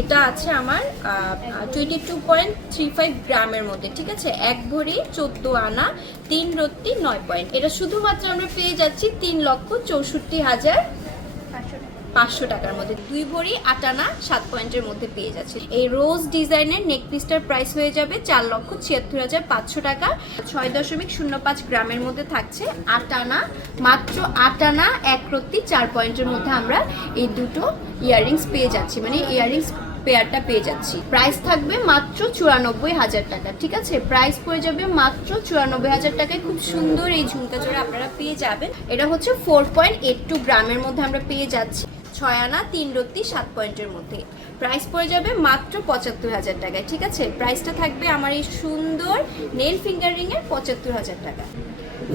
এটা আছে আমার 22.35 গ্রামের মধ্যে, ঠিক আছে। 1 ভরি 14 আনা 3 রত্তি 9 পয়েন্ট। এটা শুধুমাত্র আমরা পেয়ে যাচ্ছি 3,64,500 টাকার মধ্যে। 2 ভরি 8 আনা 7 পয়েন্টের মধ্যে পেয়ে যাচ্ছে। এই রোজ ডিজাইনের নেক পিসটার প্রাইস হয়ে যাবে 4,76,500 টাকা। 6.05 গ্রামের মধ্যে থাকছে 8 আনা, মাত্র 8 আনা 1 রত্তি 4 পয়েন্টের মধ্যে আমরা এই দুটো ইয়াররিংস পেয়ে যাচ্ছি, মানে ইয়াররিংস পেয়ারটা পেয়ে যাচ্ছি। প্রাইস থাকবে মাত্র 94,000 টাকা, ঠিক আছে। প্রাইস পড়ে যাবে মাত্র 94,000 টাকায়। খুব সুন্দর এই ঝুমকা জোড়া আপনারা পেয়ে যাবেন। এটা হচ্ছে 4.82 গ্রামের মধ্যে আমরা পেয়ে যাচ্ছি, 6 আনা 3 রত্তি 7 পয়েন্টের মধ্যে। প্রাইস পড়ে যাবে মাত্র 75,000 টাকায়, ঠিক আছে। প্রাইসটা থাকবে আমার এই সুন্দর নেল ফিঙ্গার রিংয়ের 75,000 টাকা।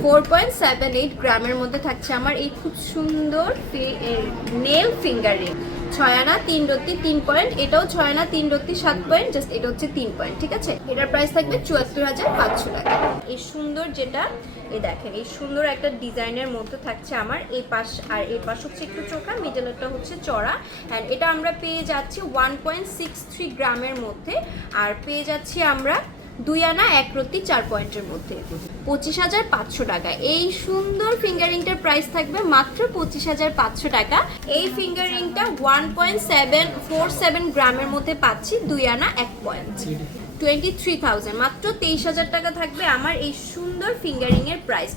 4.78 গ্রামের মধ্যে থাকছে আমার এই খুব সুন্দর নেল ফিঙ্গার রিং, 6 আনা 3 রত্তি 3 পয়েন্ট। এটাও 6 আনা 3 রত্তি 7 পয়েন্ট, জাস্ট এটা হচ্ছে 3 পয়েন্ট, ঠিক আছে। এটার প্রাইস থাকবে 74,500 টাকা। এই সুন্দর যেটা, এই দেখেন এই সুন্দর একটা ডিজাইনের মধ্যে থাকছে আমার এই পাশ, আর এই পাশ হচ্ছে একটু চোখা, মিডলেরটা হচ্ছে চড়া। অ্যান্ড এটা আমরা পেয়ে যাচ্ছি 1.63 গ্রামের মধ্যে, আর পেয়ে যাচ্ছি আমরা 2 আনা 1 রত্তি 4 পয়েন্টের মধ্যে। 25,500 টাকা। এই সুন্দর ফিঙ্গারিংটার প্রাইস থাকবে মাত্র 25,500 টাকা। এই ফিঙ্গারিংটা 1.747 গ্রামের মধ্যে পাচ্ছি, 2 আনা 1 পয়েন্ট। 23,000, মাত্র 23,000 টাকা থাকবে আমার এই সুন্দর ফিঙ্গারিংয়ের প্রাইস।